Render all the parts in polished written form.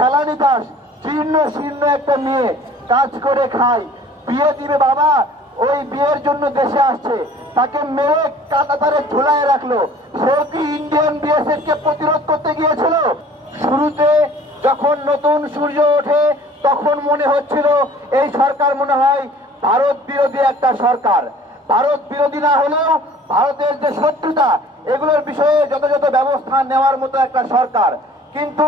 ফেলানি দাস জীর্ণ শীর্ণ একটা মেয়ে, কাজ করে খায়, বিয়ে দিবে বাবা, ওই বিয়ের জন্য দেশে আসছে, তাকে মেরে কাঁটাতারে ঝুলায় রাখলো। সেও কি ইন্ডিয়ান বিএসএফ কে প্রতিরোধ করতে গিয়েছিল? শুরুতে যখন নতুন সূর্য ওঠে তখন মনে হচ্ছিল এই সরকার মনে হয় ভারত বিরোধী একটা সরকার। ভারত বিরোধী না হলেও ভারতের যে শত্রুতা এগুলোর বিষয়ে যথাযথ ব্যবস্থা নেওয়ার মতো একটা সরকার। কিন্তু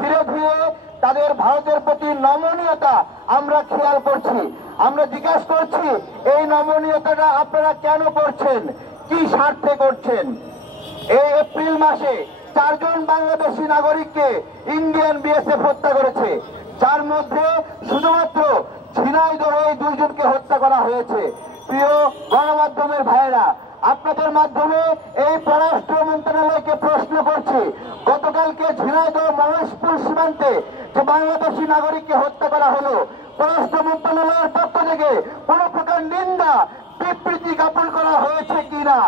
ধীরে ধীরে তাদের ভারতের প্রতি নমনীয়তা আমরা খেয়াল করছি। আমরা জিজ্ঞাসা করছি, এই নমনীয়তাটা আপনারা কেন করছেন, কি স্বার্থে করছেন? এই এপ্রিল মাসে 4 জন বাংলাদেশি নাগরিককে ইন্ডিয়ান বিএসএফ হত্যা করেছে, যার মধ্যে শুধুমাত্র ঝিনাইদহে 2 জনকে হত্যা করা হয়েছে। প্রিয় গণমাধ্যমের ভাইয়েরা, আপনাদের মাধ্যমে এই পররাষ্ট্র মন্ত্রণালয়কে প্রশ্ন করছি, গতকালকে ঝিনাইদহ মহেশপুর সীমান্তে যে বাংলাদেশি নাগরিককে হত্যা করা হলো, পররাষ্ট্র মন্ত্রণালয়ের পক্ষ থেকে কোন প্রকার নিন্দা বিবৃতি জ্ঞাপন করা হয়েছে কিনা?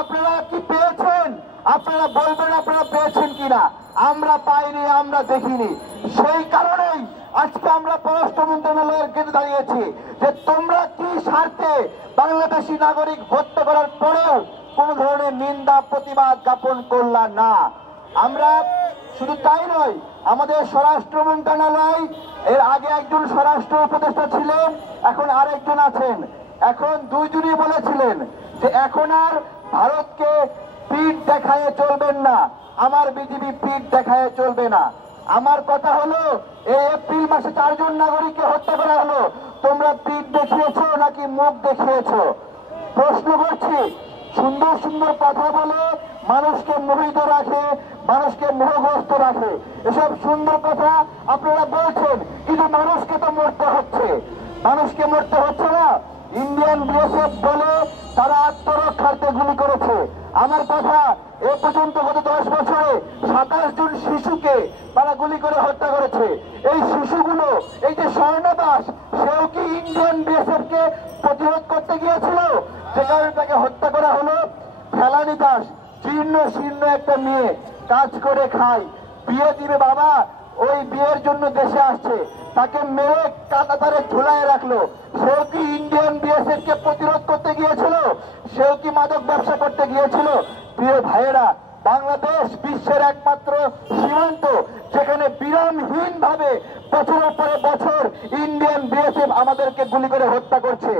আপনারা কি পেয়েছেন? আপনারা বলবেন আপনারা পেয়েছেন কিনা। আমরা পাইনি, আমরা দেখিনি। সেই কারণেই আজকে আমরা পররাষ্ট্র মন্ত্রণালয়ের গেটে দাঁড়িয়েছি যে তোমরা কি স্বার্থে বাংলাদেশি নাগরিক হত্যা করার পরেও কোন ধরনের নিন্দা প্রতিবাদ জ্ঞাপন করলা না। আমরা শুধু তাই নয়, আমাদের স্বরাষ্ট্র মন্ত্রণালয়, এর আগে একজন স্বরাষ্ট্র উপদেষ্টা ছিলেন, এখন আরেকজন আছেন, এখন 2 জনই বলেছিলেন যে এখন আর ভারতকে পিঠ দেখায় চলবেন না, আমার বিজিবি পিঠ দেখায় চলবে না। আমার কথা হলো, এই এপ্রিল মাসে 4 জন নাগরিককে হত্যা করা হলো, তোমরা পিঠ দেখিয়েছো নাকি মুখ দেখিয়েছো? প্রশ্ন করছি। সুন্দর সুন্দর কথা বলে মানুষকে মোহিত রাখে, মানুষকে মোহগ্রস্ত রাখে, এসব সুন্দর কথা আপনারা বলছেন, কিন্তু মানুষকে তো মরতে হচ্ছে। মানুষকে মরতে হচ্ছে না। ইন্ডিয়ান বিএসএফ বলে তারা আত্মরক্ষার্থে গুলি করেছে। আমার কথা, এ পর্যন্ত গত 10 বছরে 27 জন শিশুকে তারা গুলি করে হত্যা করেছে। এই শিশুগুলো, এই যে স্বর্ণদাস, সেও কি ইন্ডিয়ান বিএসএফ কে প্রতিরোধ করতে গিয়েছিল, যে কারণে তাকে হত্যা করা হলো? ফেলানি দাস জীর্ণ শীর্ণ একটা মেয়ে, কাজ করে খায়, বিয়ে দিবে বাবা, ওই বিয়ের জন্য দেশে আসছে, তাকে মেরে কাঁটাতারে ঝুলায় রাখলো। সেও কি ইন্ডিয়ান বিএসএফ কে প্রতিরোধ করতে গিয়েছিল? সেও কি মাদক ব্যবসা করতে গিয়েছিল? প্রিয় ভাইয়েরা, বাংলাদেশ বিশ্বের একমাত্র সীমান্ত যেখানে বিরামহীন ভাবে বছরের পরে বছর ইন্ডিয়ান বিএসএফ আমাদেরকে গুলি করে হত্যা করছে।